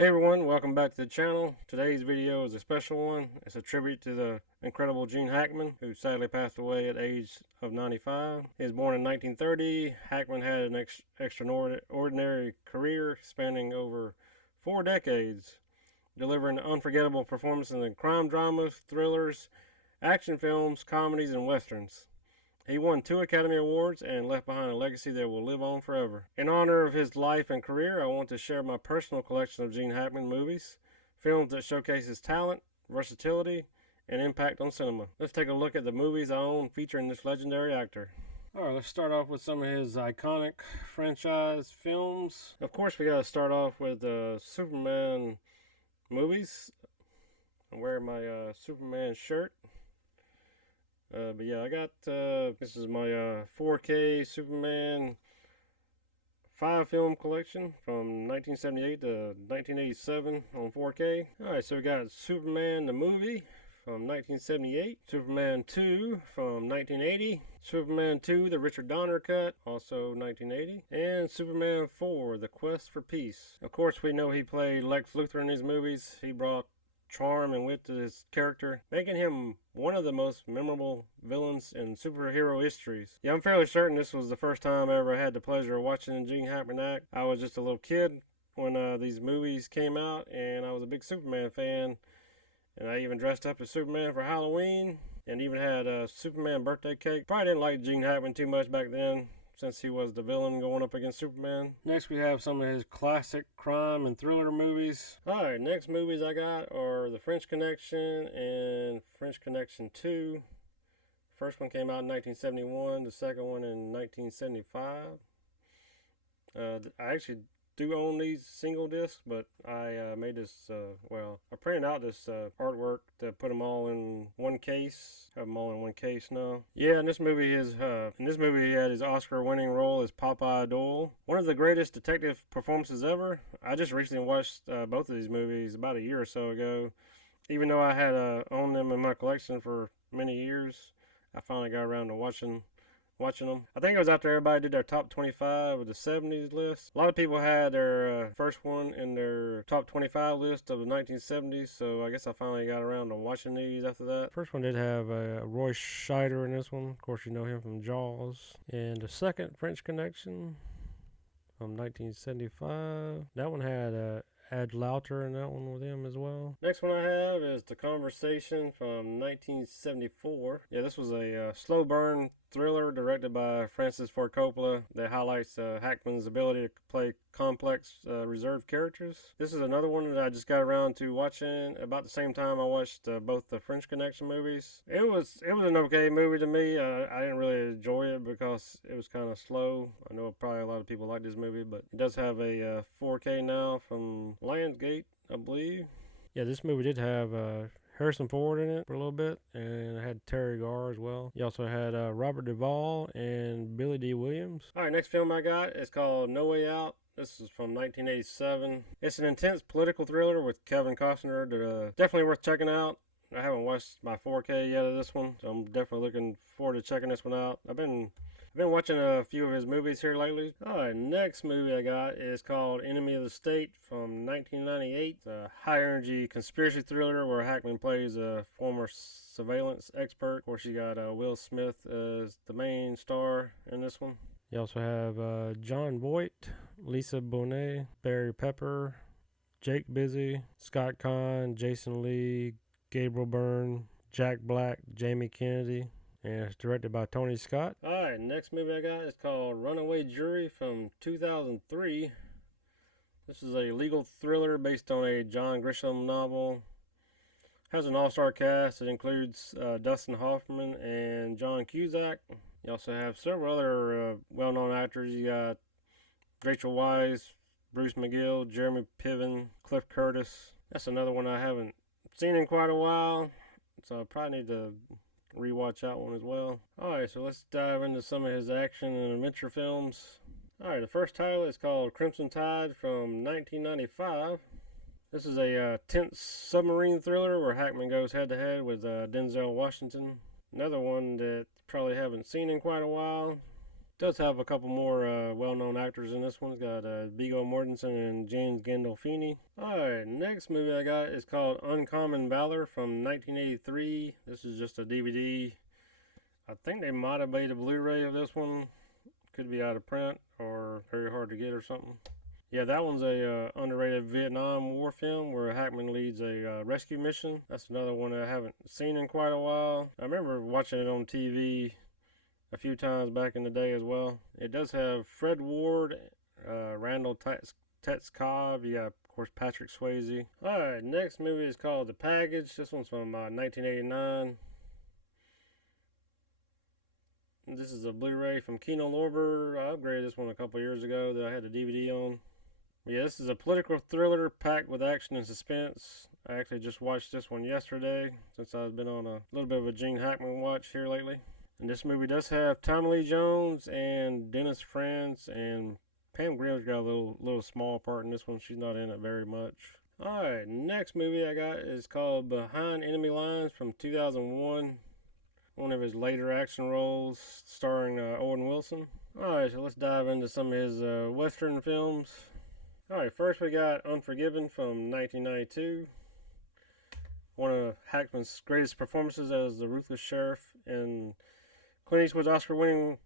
Hey everyone, welcome back to the channel. Today's video is a special one. It's a tribute to the incredible Gene Hackman, who sadly passed away at the age of 95. He was born in 1930. Hackman had an extraordinary career spanning over 4 decades, delivering unforgettable performances in crime dramas, thrillers, action films, comedies, and westerns. He won 2 Academy Awards and left behind a legacy that will live on forever. In honor of his life and career, I want to share my personal collection of Gene Hackman movies, films that showcase his talent, versatility, and impact on cinema. Let's take a look at the movies I own featuring this legendary actor. Alright, let's start off with some of his iconic franchise films. Of course, we gotta start off with the Superman movies. I'm wearing my Superman shirt. But yeah, I got, this is my 4K Superman 5 film collection from 1978 to 1987 on 4K. Alright, so we got Superman the movie from 1978, Superman 2 from 1980, Superman 2 the Richard Donner cut, also 1980, and Superman 4 the Quest for Peace. Of course, we know he played Lex Luthor in these movies. He brought charm and wit to his character, making him one of the most memorable villains in superhero histories. Yeah, I'm fairly certain this was the first time I ever had the pleasure of watching Gene Hackman act. I was just a little kid when these movies came out, and I was a big Superman fan, and I even dressed up as Superman for Halloween, and even had a Superman birthday cake. Probably didn't like Gene Hackman too much back then, since he was the villain going up against Superman. Next, we have some of his classic crime and thriller movies. Alright, next movies I got are The French Connection and French Connection 2. First one came out in 1971, the second one in 1975. I actually do own these single discs, but I made this, I printed out this artwork to put them all in one case. Have them all in one case now. Yeah, in this movie, he had his Oscar-winning role as Popeye Doyle, one of the greatest detective performances ever. I just recently watched both of these movies about a year or so ago. Even though I had owned them in my collection for many years, I finally got around to watching them. I think it was after everybody did their top 25 of the 70s list. A lot of people had their first one in their top 25 list of the 1970s, so I guess I finally got around to watching these after that. First one did have Roy Scheider in this one. Of course, you know him from Jaws. And the second, French Connection, from 1975. That one had Ad Lauter in that one with him as well. Next one I have is The Conversation from 1974. Yeah, this was a slow burn thriller directed by Francis Ford Coppola that highlights Hackman's ability to play complex, reserved characters. This is another one that I just got around to watching about the same time I watched both the French Connection movies. It was an okay movie to me. I didn't really enjoy it because it was kind of slow. I know probably a lot of people like this movie, but it does have a 4K now from Lionsgate, I believe. Yeah, this movie did have Harrison Ford in it for a little bit, and it had Terry Garr as well. You also had Robert Duvall and Billy Dee Williams. Alright, next film I got is called No Way Out. This is from 1987. It's an intense political thriller with Kevin Costner. Definitely worth checking out. I haven't watched my 4K yet of this one, so I'm definitely looking forward to checking this one out. I've been watching a few of his movies here lately. Alright, next movie I got is called Enemy of the State from 1998. It's a high-energy conspiracy thriller where Hackman plays a former surveillance expert. Of course, you got Will Smith as the main star in this one. You also have John Voight, Lisa Bonet, Barry Pepper, Jake Busy, Scott Conn, Jason Lee, Gabriel Byrne, Jack Black, Jamie Kennedy. And it's directed by Tony Scott. Alright, next movie I got is called Runaway Jury from 2003. This is a legal thriller based on a John Grisham novel. Has an all-star cast. It includes Dustin Hoffman and John Cusack. You also have several other well-known actors. You got Rachel Weisz, Bruce McGill, Jeremy Piven, Cliff Curtis. That's another one I haven't seen in quite a while, so I probably need to rewatch that one as well. Alright, so let's dive into some of his action and adventure films. Alright, the first title is called Crimson Tide from 1995. This is a tense submarine thriller where Hackman goes head-to-head with Denzel Washington. Another one that you probably haven't seen in quite a while. Does have a couple more well-known actors in this one. It's got Viggo Mortensen and James Gandolfini. Alright, next movie I got is called Uncommon Valor from 1983. This is just a DVD. I think they might have made a Blu-ray of this one. Could be out of print or very hard to get or something. Yeah, that one's a underrated Vietnam War film where Hackman leads a rescue mission. That's another one that I haven't seen in quite a while. I remember watching it on TV a few times back in the day as well. It does have Fred Ward, Randall Tetz Cobb. You got, of course, Patrick Swayze. Alright, next movie is called The Package. This one's from 1989. This is a Blu-ray from Kino Lorber. I upgraded this one a couple years ago that I had a DVD on. Yeah, this is a political thriller packed with action and suspense. I actually just watched this one yesterday since I've been on a little bit of a Gene Hackman watch here lately. And this movie does have Tommy Lee Jones and Dennis Franz, and Pam Grier's got a little small part in this one. She's not in it very much. Alright, next movie I got is called Behind Enemy Lines from 2001. One of his later action roles, starring Owen Wilson. Alright, so let's dive into some of his Western films. Alright, first we got Unforgiven from 1992. One of Hackman's greatest performances as the ruthless sheriff in Clint Eastwood's Oscar-winning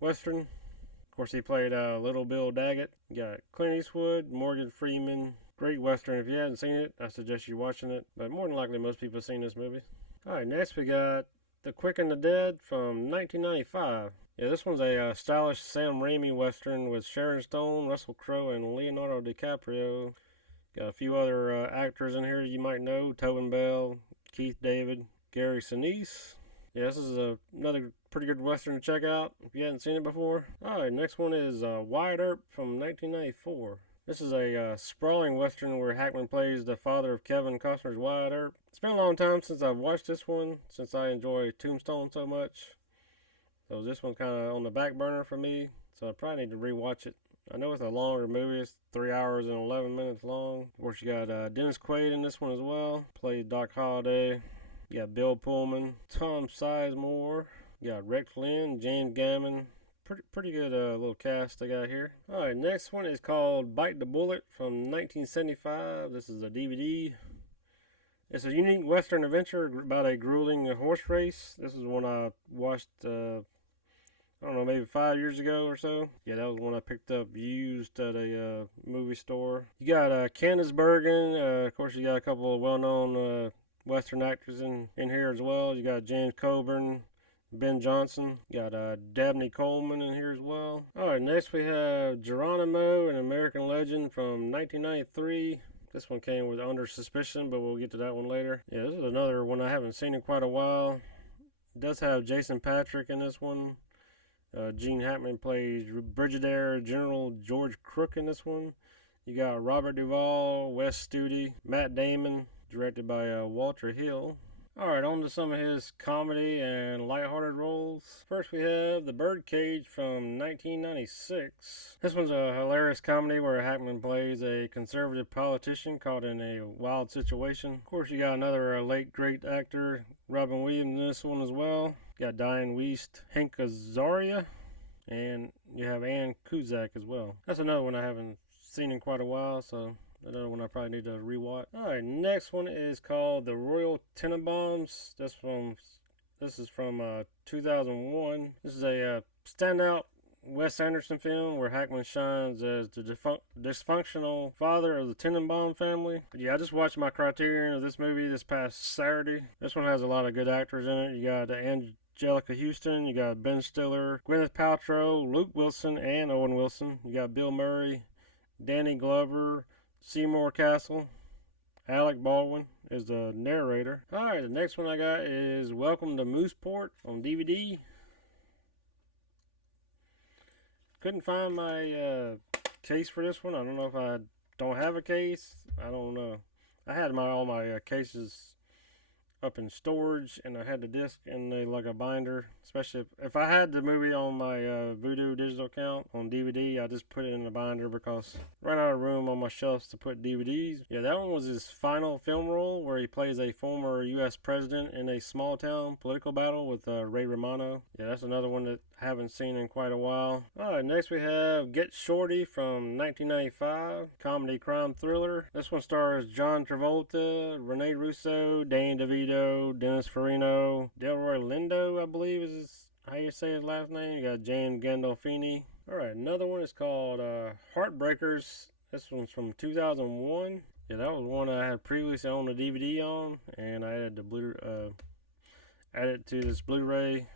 Western. Of course, he played Little Bill Daggett. You got Clint Eastwood, Morgan Freeman. Great Western. If you haven't seen it, I suggest you watching it. But more than likely, most people have seen this movie. Alright, next we got The Quick and the Dead from 1995. Yeah, this one's a stylish Sam Raimi Western with Sharon Stone, Russell Crowe, and Leonardo DiCaprio. Got a few other actors in here you might know. Tobin Bell, Keith David, Gary Sinise. Yeah, this is another pretty good Western to check out if you hadn't seen it before. Alright, next one is Wyatt Earp from 1994. This is a sprawling Western where Hackman plays the father of Kevin Costner's Wyatt Earp. It's been a long time since I've watched this one, since I enjoy Tombstone so much. So this one's kind of on the back burner for me, so I probably need to rewatch it. I know it's a longer movie. It's 3 hours and 11 minutes long. Of course, you got Dennis Quaid in this one as well. Played Doc Holliday. You got Bill Pullman, Tom Sizemore. You got Rex Lynn, James Gammon. Pretty good little cast I got here. Alright, next one is called Bite the Bullet from 1975. This is a DVD. It's a unique Western adventure about a grueling horse race. This is one I watched, I don't know, maybe 5 years ago or so. Yeah, that was one I picked up used at a movie store. You got Candice Bergen. Of course, you got a couple of well-known Western actors in here as well. You got James Coburn, Ben Johnson. You got Dabney Coleman in here as well. Alright, next we have Geronimo, an American Legend from 1993. This one came with Under Suspicion, but we'll get to that one later. Yeah, this is another one I haven't seen in quite a while. It does have Jason Patric in this one. Gene Hackman plays Brigadier General George Crook in this one. You got Robert Duvall, Wes Studi, Matt Damon, directed by Walter Hill. Alright, on to some of his comedy and lighthearted roles. First we have The Birdcage from 1996. This one's a hilarious comedy where Hackman plays a conservative politician caught in a wild situation. Of course, you got another late great actor, Robin Williams, in this one as well. You got Diane Wiest, Hank Azaria, and you have Ann Cusack as well. That's another one I haven't seen in quite a while, so another one I probably need to rewatch. Alright, next one is called The Royal Tenenbaums. This is from 2001. This is a standout Wes Anderson film where Hackman shines as the dysfunctional father of the Tenenbaum family. But yeah, I just watched my Criterion of this movie this past Saturday. This one has a lot of good actors in it. You got Angelica Houston, you got Ben Stiller, Gwyneth Paltrow, Luke Wilson, and Owen Wilson. You got Bill Murray, Danny Glover, Seymour Castle. Alec Baldwin is the narrator. Alright, the next one I got is Welcome to Mooseport on DVD. Couldn't find my case for this one. I don't know if I don't have a case. I don't know. I had all my cases up in storage, and I had the disc in like a binder. Especially if I had the movie on my Voodoo digital account on DVD, I just put it in a binder because I ran out of room on my shelves to put DVDs. Yeah, that one was his final film role where he plays a former U.S. president in a small town political battle with Ray Romano. Yeah, that's another one that I haven't seen in quite a while. Alright, next we have Get Shorty from 1995, comedy crime thriller. This one stars John Travolta, Rene Russo, Danny DeVito, Dennis Farina, Delroy Lindo, I believe is how you say his last name. You got James Gandolfini. Alright, another one is called Heartbreakers. This one's from 2001. Yeah, that was one I had previously on the DVD on, and I added the added to this Blu-ray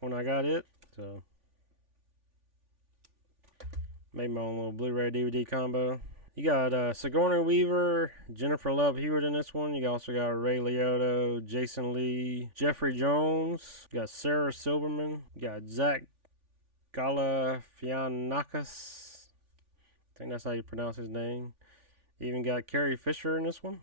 when I got it. So made my own little Blu-ray DVD combo. You got Sigourney Weaver, Jennifer Love Hewitt in this one. You also got Ray Liotta, Jason Lee, Jeffrey Jones. You got Sarah Silverman. You got Zach Galifianakis. I think that's how you pronounce his name. You even got Carrie Fisher in this one.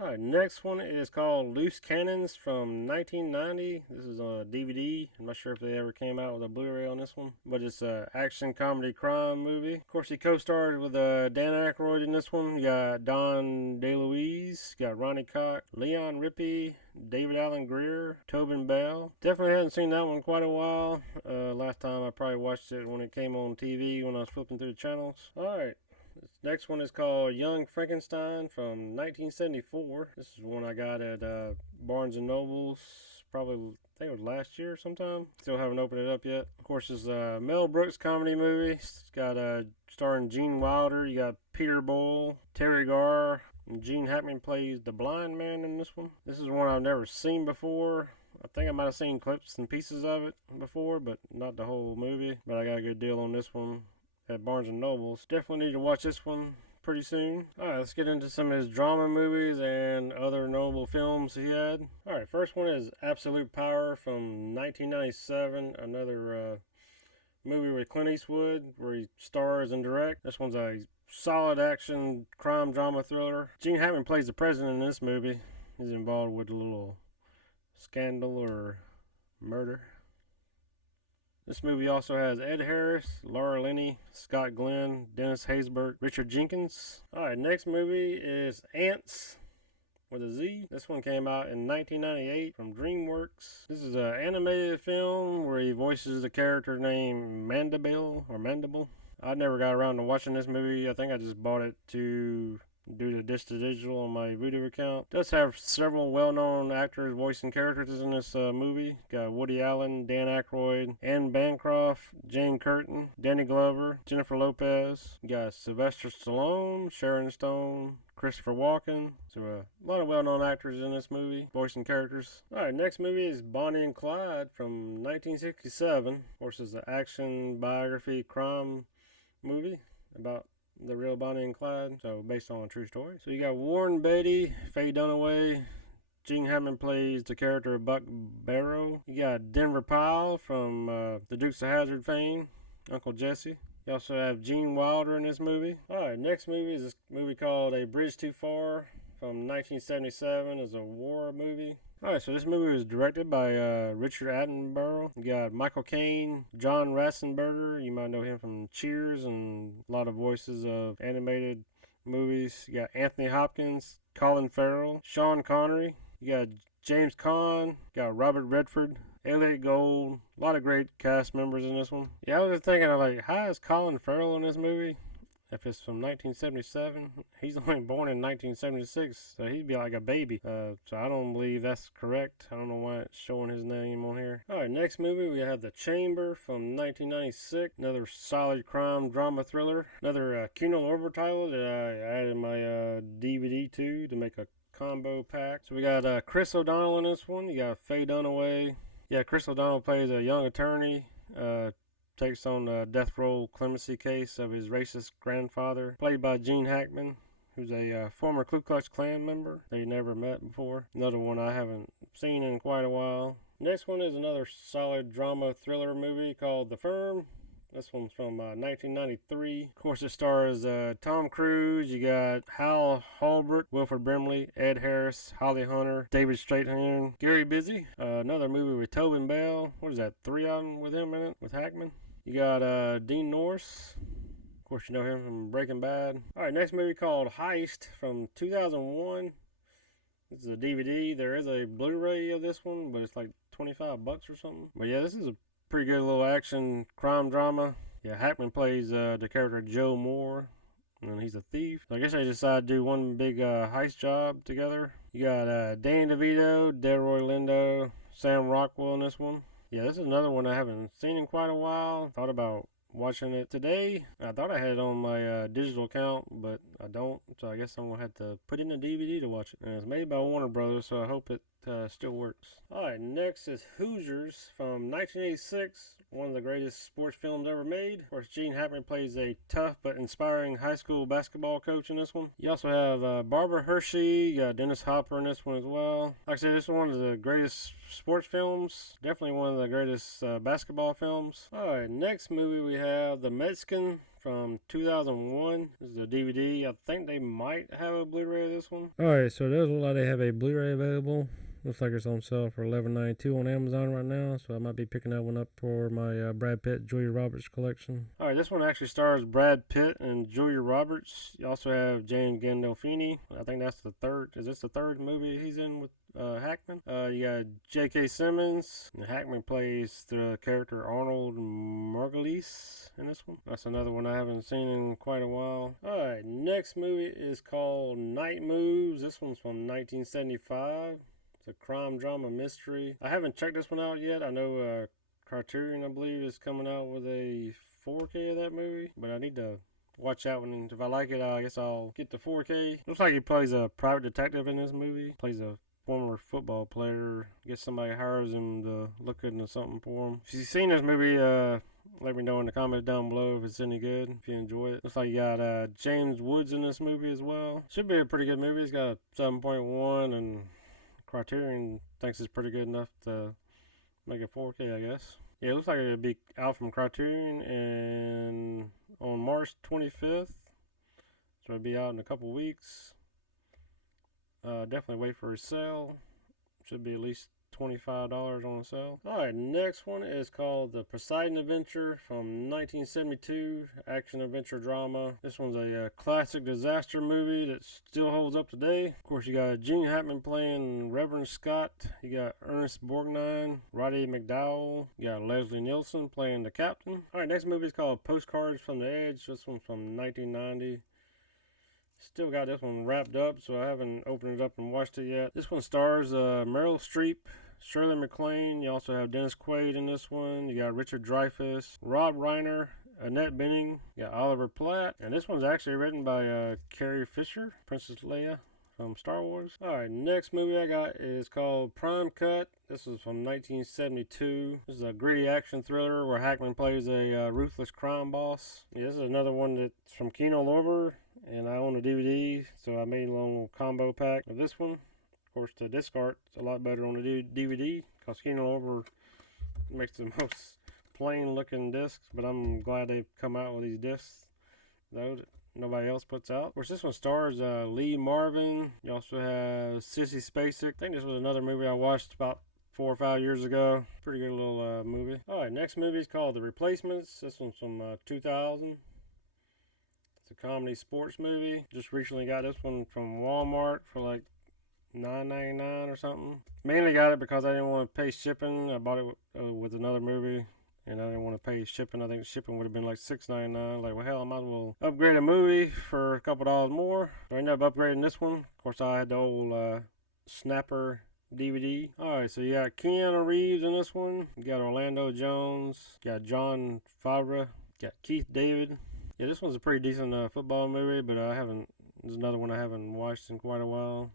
Alright, next one is called Loose Cannons from 1990. This is a DVD. I'm not sure if they ever came out with a Blu-ray on this one, but it's an action comedy crime movie. Of course, he co-starred with Dan Aykroyd in this one. You got Don DeLuise, you got Ronnie Cox, Leon Rippey, David Alan Grier, Tobin Bell. Definitely hadn't seen that one in quite a while. Last time I probably watched it when it came on TV when I was flipping through the channels. Alright. This next one is called Young Frankenstein from 1974. This is one I got at Barnes & Noble's probably, I think it was last year sometime. Still haven't opened it up yet. Of course, it's a Mel Brooks comedy movie. It's got starring Gene Wilder. You got Peter Boyle, Terry Garr, and Gene Hackman plays the blind man in this one. This is one I've never seen before. I think I might have seen clips and pieces of it before, but not the whole movie. But I got a good deal on this one at Barnes & Noble's. Definitely need to watch this one pretty soon. Alright, let's get into some of his drama movies and other notable films he had. Alright, first one is Absolute Power from 1997. Another movie with Clint Eastwood where he stars and directs. This one's a solid action crime drama thriller. Gene Hackman plays the president in this movie. He's involved with a little scandal or murder. This movie also has Ed Harris, Laura Linney, Scott Glenn, Dennis Haysbert, Richard Jenkins. Alright, next movie is Ants with a Z. This one came out in 1998 from DreamWorks. This is an animated film where he voices the character named Mandible. I never got around to watching this movie. I think I just bought it to do the disc to digital on my Voodoo account. It does have several well-known actors voicing characters in this movie. Got Woody Allen, Dan Aykroyd, Anne Bancroft, Jane Curtin, Danny Glover, Jennifer Lopez. You got Sylvester Stallone, Sharon Stone, Christopher Walken. So a lot of well-known actors in this movie voicing characters. Alright, next movie is Bonnie and Clyde from 1967. Of course, it's an action biography crime movie about the real Bonnie and Clyde, so based on a true story. So you got Warren Beatty, Faye Dunaway. Gene Hackman plays the character of Buck Barrow. You got Denver Powell from the Dukes of Hazzard fame, Uncle Jesse. You also have Gene Wilder in this movie. Alright, next movie is this movie called A Bridge Too Far from 1977. It's a war movie. Alright, so this movie was directed by Richard Attenborough. You got Michael Caine, John Ratzenberger. You might know him from Cheers and a lot of voices of animated movies. You got Anthony Hopkins, Colin Farrell, Sean Connery. You got James Caan. You got Robert Redford, Elliot Gould. A lot of great cast members in this one. Yeah, I was just thinking, like, how is Colin Farrell in this movie? If it's from 1977, he's only born in 1976, so he'd be like a baby. So I don't believe that's correct. I don't know why it's showing his name on here. Alright, next movie we have The Chamber from 1996. Another solid crime drama thriller. Another Kino Lorber title that I added my DVD to make a combo pack. So we got Chris O'Donnell in this one. You got Faye Dunaway. Yeah, Chris O'Donnell plays a young attorney. Takes on the death row clemency case of his racist grandfather, played by Gene Hackman, who's a former Ku Klux Klan member that you never met before. Another one I haven't seen in quite a while. Next one is another solid drama thriller movie called The Firm This one's from 1993. Of course, it stars Tom Cruise. You got Hal Holbrook, Wilford Brimley, Ed Harris, Holly Hunter, David Strathairn, Gary Busey. Another movie with Tobin Bell. What is that? 3 of them with him in it, with Hackman. You got Dean Norris. Of course, you know him from Breaking Bad. All right, next movie called Heist from 2001. This is a DVD. There is a Blu-ray of this one, but it's like $25 or something. But yeah, this is a pretty good little action crime drama. Yeah, Hackman plays the character Joe Moore, and he's a thief. So I guess they decided to do one big heist job together. You got Danny DeVito, Delroy Lindo, Sam Rockwell in this one. Yeah, this is another one I haven't seen in quite a while. Thought about watching it today. I thought I had it on my digital account, but I don't, so I guess I'm gonna have to put in a DVD to watch it. And it's made by Warner Brothers, so I hope it still works. Alright, next is Hoosiers from 1986, one of the greatest sports films ever made. Of course, Gene Hackman plays a tough but inspiring high school basketball coach in this one. You also have Barbara Hershey, you got Dennis Hopper in this one as well. Like I said, this is one of the greatest sports films, definitely one of the greatest basketball films. Alright, next movie we have The Mexican from 2001. This is a DVD. I think they might have a Blu-ray of this one. Alright, so it does look like they have a Blu-ray available. Looks like it's on sale for $11.92 on Amazon right now, so I might be picking that one up for my Brad Pitt, Julia Roberts collection. Alright, this one actually stars Brad Pitt and Julia Roberts. You also have James Gandolfini. I think that's the third. Is this the third movie he's in with Hackman? You got J.K. Simmons. And Hackman plays the character Arnold Margulies in this one. That's another one I haven't seen in quite a while. Alright, next movie is called Night Moves. This one's from 1975. It's a crime drama mystery. I haven't checked this one out yet. I know Criterion, I believe, is coming out with a 4K of that movie, but I need to watch out one. If I like it, I guess I'll get the 4K. Looks like he plays a private detective in this movie. Plays a former football player. I guess somebody hires him to look into something for him. If you've seen this movie, let me know in the comments down below if it's any good, if you enjoy it. Looks like you got James Woods in this movie as well. Should be a pretty good movie. It's got a 7.1 and Criterion thinks it's pretty good enough to make it 4K, I guess. Yeah, it looks like it'll be out from Criterion and on March 25th. So it'll be out in a couple weeks. Definitely wait for a sale. Should be at least $25 on sale. Alright, next one is called The Poseidon Adventure from 1972. Action adventure drama. This one's a classic disaster movie that still holds up today. Of course, you got Gene Hackman playing Reverend Scott. You got Ernest Borgnine, Roddy McDowell. You got Leslie Nielsen playing the captain. Alright, next movie is called Postcards from the Edge. This one's from 1990. Still got this one wrapped up, so I haven't opened it up and watched it yet. This one stars Meryl Streep, Shirley MacLaine. You also have Dennis Quaid in this one. You got Richard Dreyfuss, Rob Reiner, Annette Bening. You got Oliver Platt. And this one's actually written by Carrie Fisher, Princess Leia from Star Wars. Alright, next movie I got is called Prime Cut. This is from 1972. This is a gritty action thriller where Hackman plays a ruthless crime boss. Yeah, this is another one that's from Kino Lorber, and I own a DVD, so I made a little combo pack of this one. Of course, the disc art's a lot better on the DVD because Kino Lorber makes the most plain looking discs, but I'm glad they've come out with these discs though that nobody else puts out. Of course, this one stars Lee Marvin. You also have Sissy Spacek. I think this was another movie I watched about 4 or 5 years ago. Pretty good little movie. Alright, next movie is called The Replacements. This one's from 2000. It's a comedy sports movie. Just recently got this one from Walmart for like $9.99 or something. Mainly got it because I didn't want to pay shipping. I bought it with another movie, and I didn't want to pay shipping. I think shipping would have been like $6.99. Like, well, hell, I might as well upgrade a movie for a couple dollars more. So I ended up upgrading this one. Of course, I had the old Snapper DVD. Alright, so you got Keanu Reeves in this one. You got Orlando Jones. You got Jon Favreau. You got Keith David. Yeah, this one's a pretty decent football movie, but there's another one I haven't watched in quite a while.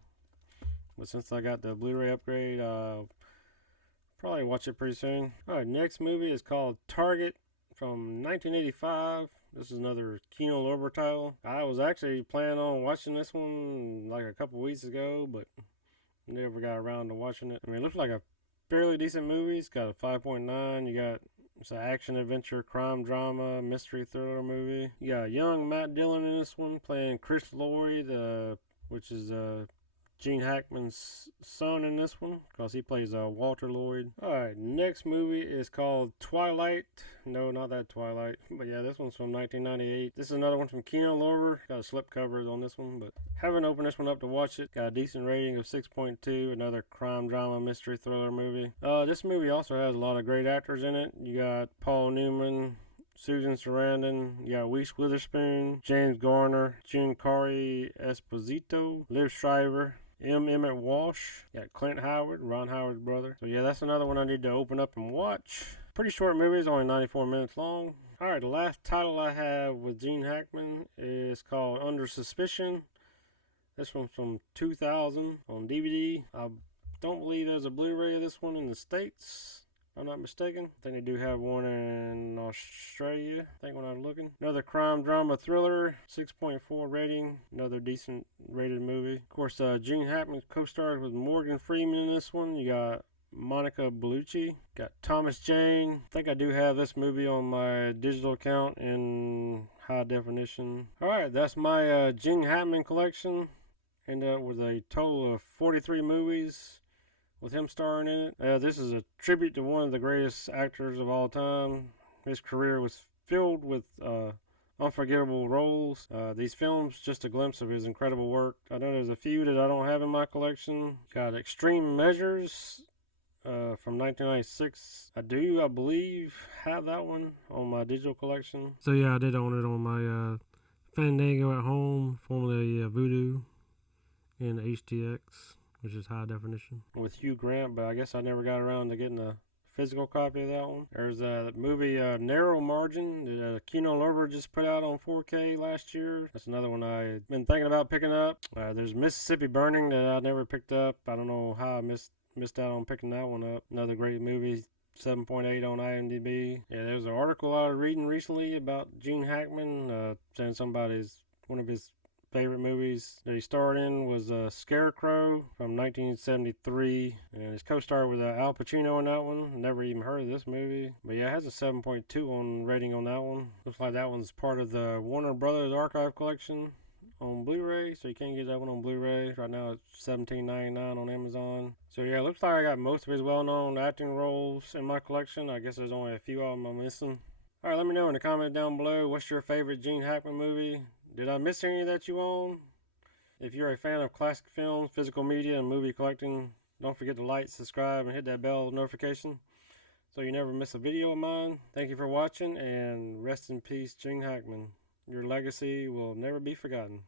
But since I got the Blu-ray upgrade, I'll probably watch it pretty soon. Alright, next movie is called Target from 1985. This is another Kino Lorber title. I was actually planning on watching this one like a couple weeks ago, but never got around to watching it. I mean, it looks like a fairly decent movie. It's got a 5.9. You got It's an action, adventure, crime, drama, mystery, thriller movie. You got young Matt Dillon in this one playing Chris Lloyd, which is Gene Hackman's son in this one, because he plays Walter Lloyd. Alright, next movie is called Twilight. No, not that Twilight. But yeah, this one's from 1998. This is another one from Kino Lorber. Got a slipcover on this one, but haven't opened this one up to watch it. Got a decent rating of 6.2. Another crime, drama, mystery, thriller movie. This movie also has a lot of great actors in it. You got Paul Newman, Susan Sarandon, you got Reese Witherspoon, James Garner, Giancarlo Esposito, Liv Schreiber, Emmett Walsh, you got Clint Howard, Ron Howard's brother. So yeah, that's another one I need to open up and watch. Pretty short movie, it's only 94 minutes long. Alright, the last title I have with Gene Hackman is called Under Suspicion. This one's from 2000 on DVD. I don't believe there's a Blu-ray of this one in the States, if I'm not mistaken. I think they do have one in Australia, I think, when I was looking. Another crime drama thriller, 6.4 rating. Another decent rated movie. Of course, Gene Hackman co-stars with Morgan Freeman in this one. You got Monica Bellucci, got Thomas Jane. I think I do have this movie on my digital account in high definition. Alright, that's my Gene Hackman collection. Ended up with a total of 43 movies with him starring in it. This is a tribute to one of the greatest actors of all time. His career was filled with unforgettable roles. These films, just a glimpse of his incredible work. I know there's a few that I don't have in my collection. Got Extreme Measures from 1996. I believe, have that one on my digital collection. So yeah, I did own it on my Fandango at home, formerly Vudu, in HDX, which is high definition, with Hugh Grant, but I guess I never got around to getting a physical copy of that one. There's a movie, Narrow Margin, that Kino Lorber just put out on 4K last year. That's another one I've been thinking about picking up. There's Mississippi Burning that I never picked up. I don't know how I missed out on picking that one up. Another great movie. 7.8 on IMDb. Yeah, there was an article I was reading recently about Gene Hackman, saying one of his favorite movies that he starred in was Scarecrow from 1973, and his co-star was Al Pacino in that one. Never even heard of this movie, but yeah, it has a 7.2 on rating on that one. Looks like that one's part of the Warner Brothers Archive collection on Blu-ray, so you can't get that one on Blu-ray. Right now it's $17.99 on Amazon. So yeah, looks like I got most of his well-known acting roles in my collection. I guess there's only a few of them I'm missing. Alright, let me know in the comment down below, what's your favorite Gene Hackman movie? Did I miss any that you own? If you're a fan of classic films, physical media, and movie collecting, don't forget to like, subscribe, and hit that bell notification so you never miss a video of mine. Thank you for watching, and rest in peace, Gene Hackman. Your legacy will never be forgotten.